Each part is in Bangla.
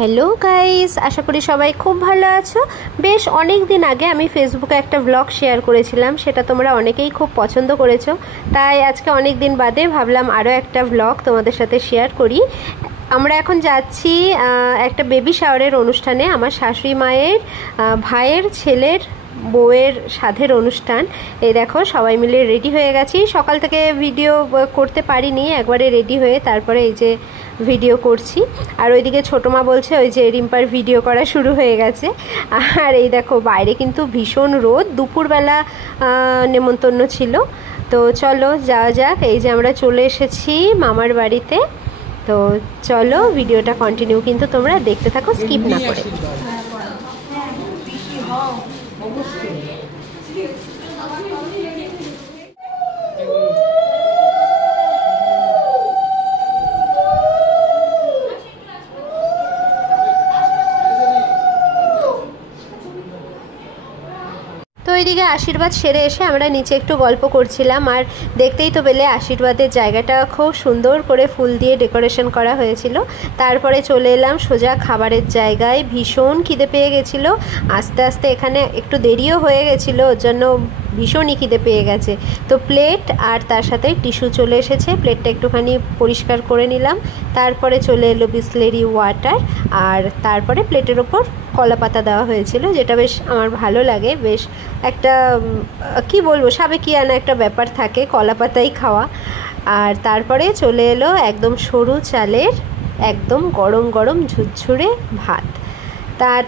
হ্যালো গাইস, আশা করি সবাই খুব ভালো আছো। বেশ অনেক দিন আগে আমি ফেসবুকে একটা ব্লগ শেয়ার করেছিলাম, সেটা তোমরা অনেকেই খুব পছন্দ করেছো। তাই আজকে অনেক দিন বাদে ভাবলাম আরও একটা ব্লগ তোমাদের সাথে শেয়ার করি। আমরা এখন যাচ্ছি একটা বেবি শাওয়ারের অনুষ্ঠানে, আমার শাশুড়ি মায়ের ভাইয়ের ছেলের বউয়ের সাধের অনুষ্ঠান। এই দেখো সবাই মিলে রেডি হয়ে গেছি। সকাল থেকে ভিডিও করতে পারিনি, একবারে রেডি হয়ে তারপরে এই যে ভিডিও করছি। আর ওইদিকে ছোটো মা বলছে ওই যে রিম্পার ভিডিও করা শুরু হয়ে গেছে। আর এই দেখো বাইরে কিন্তু ভীষণ রোদ, দুপুরবেলা নেমন্তন্ন ছিল। তো চলো যাওয়া যাক। এই যে আমরা চলে এসেছি মামার বাড়িতে। তো চলো ভিডিওটা কন্টিনিউ কিন্তু তোমরা দেখতে থাকো, স্কিপ না করে। তো এইদিকে আশীর্বাদ সেরে এসে আমরা নিচে একটু গল্প করছিলাম। আর দেখতেই তো পেলে আশীর্বাদের জায়গাটা খুব সুন্দর করে ফুল দিয়ে ডেকোরেশন করা হয়েছিল। তারপরে চলে এলাম সোজা খাবারের জায়গায়। ভীষণ খিদে পেয়ে গেছিলো, আস্তে আস্তে এখানে একটু দেরিও হয়ে গেছিলো, ওর জন্য ভীষণই খিদে পেয়ে গেছে। তো প্লেট আর তার সাথে টিস্যু চলে এসেছে, প্লেটটা একটুখানি পরিষ্কার করে নিলাম। তারপরে চলে এলো বিসলেরি ওয়াটার, আর তারপরে প্লেটের ওপর কলা পাতা দেওয়া হয়েছিল, যেটা বেশ আমার ভালো লাগে। বেশ একটা কি বলবো, সাবেকিয়ানা একটা ব্যাপার থাকে কলা পাতাই খাওয়া। আর তারপরে চলে এলো একদম সরু চালের একদম গরম গরম ঝুরঝুরে ভাত,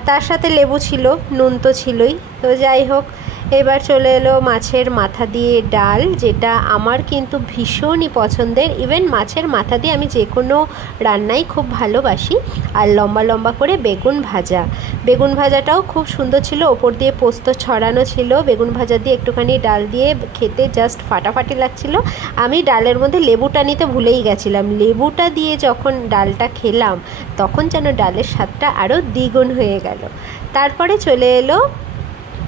তার সাথে লেবু ছিল, নুন তো ছিলই। তো যাই হোক, এবার চলে এলো মাছের মাথা দিয়ে ডাল, যেটা আমার কিন্তু ভীষণই পছন্দের। ইভেন মাছের মাথা দিয়ে আমি যে কোনো রান্নাই খুব ভালোবাসি। আর লম্বা লম্বা করে বেগুন ভাজা, বেগুন ভাজাটাও খুব সুন্দর ছিল, ওপর দিয়ে পোস্ত ছড়ানো ছিল। বেগুন ভাজা দিয়ে একটুখানি ডাল দিয়ে খেতে জাস্ট ফাটাফাটি লাগছিল। আমি ডালের মধ্যে লেবুটা নিতে ভুলেই গেছিলাম, লেবুটা দিয়ে যখন ডালটা খেলাম তখন যেন ডালের স্বাদটা আরও দ্বিগুণ হয়ে গেল। তারপরে চলে এলো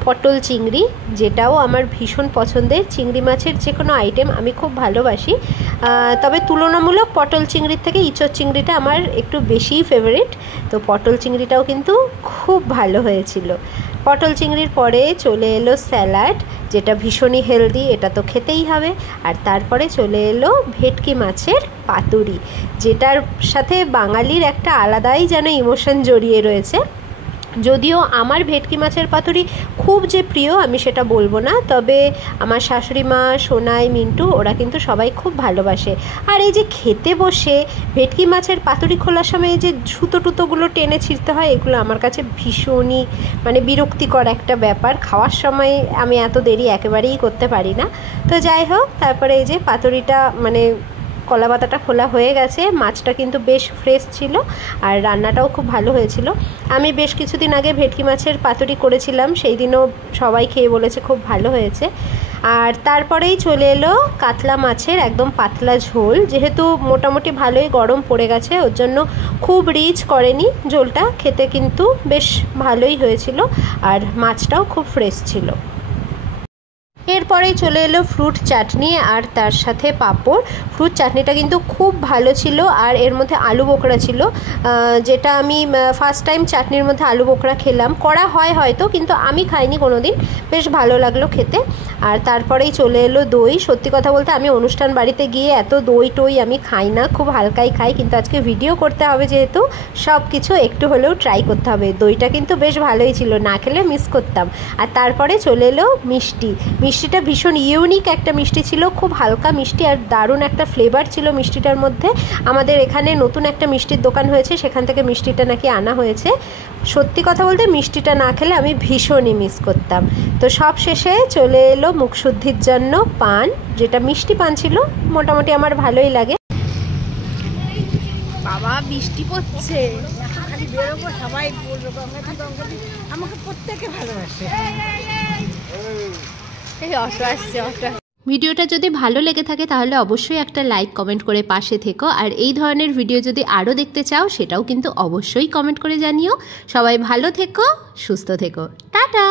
পটল চিংড়ি, যেটাও আমার ভীষণ পছন্দের। চিংড়ি মাছের যে কোনো আইটেম আমি খুব ভালোবাসি, তবে তুলনামূলক পটল চিংড়ির থেকে ইঁচড় চিংড়িটা আমার একটু বেশিই ফেভারিট। তো পটল চিংড়িটাও কিন্তু খুব ভালো হয়েছিল। পটল চিংড়ির পরে চলে এলো স্যালাড, যেটা ভীষণই হেলদি, এটা তো খেতেই হবে। আর তারপরে চলে এলো ভেটকি মাছের পাতুরি, যেটার সাথে বাঙালির একটা আলাদাই যেন ইমোশন জড়িয়ে রয়েছে। যদিও আমার ভেটকি মাছের পাতুরি খুব যে প্রিয় আমি সেটা বলবো না, তবে আমার শাশুড়ি মা, সোনাই, মিন্টু ওরা কিন্তু সবাই খুব ভালোবাসে। আর এই যে খেতে বসে ভেটকি মাছের পাতুরি খোলার সময় এই যে সুতো টুতোগুলো টেনে ছিঁড়তে হয়, এগুলো আমার কাছে ভীষণই বিরক্তিকর একটা ব্যাপার। খাওয়ার সময় আমি এত দেরি একেবারেই করতে পারি না। তো যাই হোক, তারপরে এই যে পাতুরিটা কলা পাতাটা খোলা হয়ে গেছে। মাছটা কিন্তু বেশ ফ্রেশ ছিল আর রান্নাটাও খুব ভালো হয়েছিল। আমি বেশ কিছুদিন আগে ভেটকি মাছের পাতুরি করেছিলাম, সেই দিনও সবাই খেয়ে বলেছে খুব ভালো হয়েছে। আর তারপরেই চলে এলো কাতলা মাছের একদম পাতলা ঝোল, যেহেতু মোটামুটি ভালোই গরম পড়ে গেছে ওর জন্য খুব রিচ করেনি ঝোলটা, খেতে কিন্তু বেশ ভালোই হয়েছিল। আর মাছটাও খুব ফ্রেশ ছিল। এরপরেই চলে এলো ফ্রুট চাটনি আর তার সাথে পাঁপড়। ফ্রুট চাটনিটা কিন্তু খুব ভালো ছিল, আর এর মধ্যে আলু বোখরা ছিল, যেটা আমি ফার্স্ট টাইম চাটনির মধ্যে আলু বোখরা খেলাম। করা হয় হয়তো, কিন্তু আমি খাইনি কোনো দিন, বেশ ভালো লাগলো খেতে। আর তারপরেই চলে এলো দই। সত্যি কথা বলতে আমি অনুষ্ঠান বাড়িতে গিয়ে এত দই টই আমি খাই না, খুব হালকাই খাই, কিন্তু আজকে ভিডিও করতে হবে যেহেতু সব কিছু একটু হলেও ট্রাই করতে হবে। দইটা কিন্তু বেশ ভালোই ছিল, না খেলে মিস করতাম। আর তারপরে চলে এলো মিষ্টি। মিষ্টিটা ভীষণ ইউনিক একটা মিষ্টি ছিল, খুব হালকা মিষ্টি আর দারুণ একটা ফ্লেভার ছিল মিষ্টিটার মধ্যে। আমাদের এখানে নতুন একটা মিষ্টির দোকান হয়েছে, সেখান থেকে মিষ্টিটা নাকি আনা হয়েছে। সত্যি কথা বলতে মিষ্টিটা না খেলে আমি ভীষণই মিস করতাম। তো সব শেষে চলে এলো মুখশুদ্ধির জন্য পান, যেটা মিষ্টি পান ছিল, মোটামুটি আমার ভালোই লাগে। বাবা বৃষ্টি পড়ছে, খালি বেরোবো সবাই বলবো গঙ্গাদি আমাকে প্রত্যেকে ভালোবাসে। অটো আসছে, অটো। ভিডিওটা যদি ভালো লেগে থাকে তাহলে অবশ্যই একটা লাইক কমেন্ট করে পাশে থেকো। আর এই ধরনের ভিডিও যদি আরও দেখতে চাও সেটাও কিন্তু অবশ্যই কমেন্ট করে জানিও। সবাই ভালো থেকো, সুস্থ থেকো, টাটা।